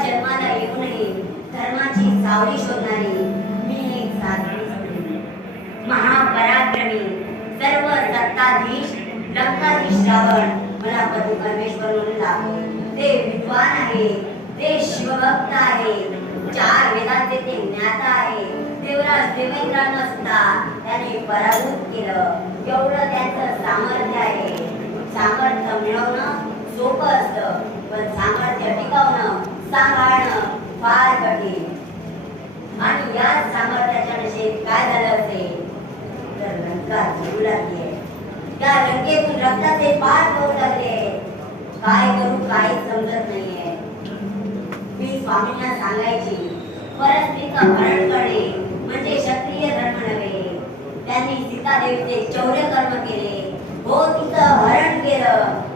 जन्माला येऊनही धर्माची सावली शोधणारी मी एक साधवी महापराक्रमी सर्व सत्ताधीश लंकाधीश रावण मला प्रभू परमेश्वर म्हणून लागो. ते विद्वान आहे, ते शिवभक्त आहे, 4 वेदांचे ते ज्ञाता आहे. देवराज देवेंद्रांना सुद्धा त्यांनी पराभूत केलं. एवढं त्यांचं सामर्थ्य आहे. सामर्थ्य मिळवणं सोपं असतं, पण सामर्थ्य टिकवणं सांभाळणं फार कठीण. आणि या सामर्थ्याच्या नशेत काय झालं असेल तर लंका जळू लागली. त्या लंकेतून रक्ताचे पार होऊ लागले. काय करू काही समजत नाहीये. मी स्वामींना सांगायची परस्त्रीचं हरण करणे म्हणजे क्षत्रिय धर्म नव्हे. त्यांनी सीतादेवीचे चौर्य कर्म केले, हो तिचं हरण केलं.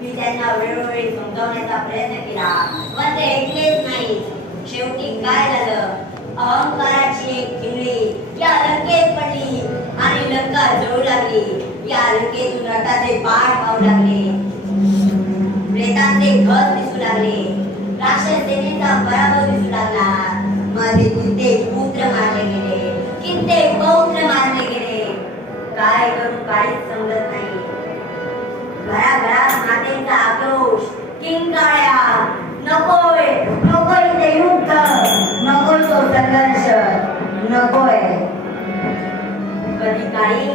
मी त्यांना वेळोवेळी समजावण्याचा प्रयत्न केला, पण ते ऐकलेच नाही. शेवटी काय झालं, अहंकाराची एक किल्ली या लंकेत पडली आणि लंका जळू लागली. या लंकेतून रथाचे पाठ पाहू लागले, प्रेतांचे घर दिसू लागले, राक्षस सेनेचा पराभव दिसू लागला. माझे कित्येक पुत्र मारले गेले, कित्येक पौत्र मारले गेले. काय करू काहीच समजत नाही. घराघरात मातेचा आक्रोश, किंकाळ्या, नकोय नकोय ते युद्ध, नकोय तो संघर्ष, नकोय. कधी काळी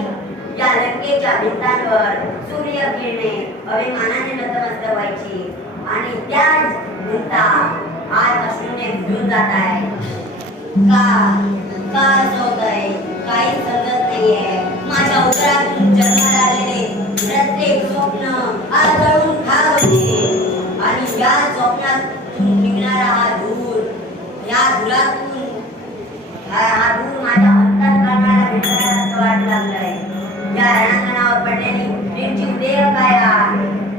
या लंकेच्या भिंतांवर सूर्य किरणे अभिमानाने नतमस्तक व्हायची आणि त्याच भिंता आज अश्रूने भिजून जात आहे. का होतंय काही समजत नाहीये. माझ्या उदरातून जन्माला आलेले प्रत्येक स्वप्न आज जळून खाक होते आणि या स्वप्नातून निघणारा हा धूर, या धुरातून हा धूर माझ्या अंतःकरणाला भेटणारा असं वाटू लागलंय. या रणांगणावर पडलेली निर्जीव देह काया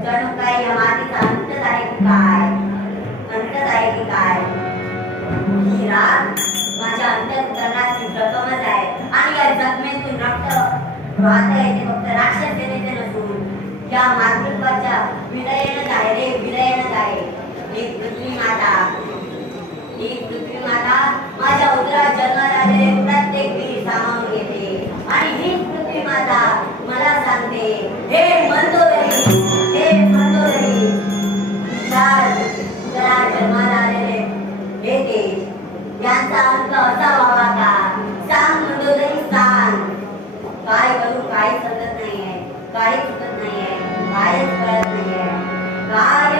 जणू काही या मातीचा अंतच आहे की काय, अंतच आहे की काय. ही राग माझ्या अंतःकरणाची जखमच आहे आणि या जखमेतून रक्त वाहतंय. ते फक्त राक्षस सेनेचे नसून या मातृत्वाच्या विलयनच आहे रे, विलयनच आहे. एक पृथ्वी माता माझ्या उदरात जन्माला आलेले प्रत्येक वीर सामावून घेते आणि ही पृथ्वी माता मला सांगते, हे मंदोदरी, हे मंदोदरी, उदरात जन्माला आलेले हे तेज यांचा अंत असा व्हावा का? सांग मंदोदरी सांग. काय करू काही समजत नाहीये, काही सुचत नाहीये, काहीच कळत नाहीये. काय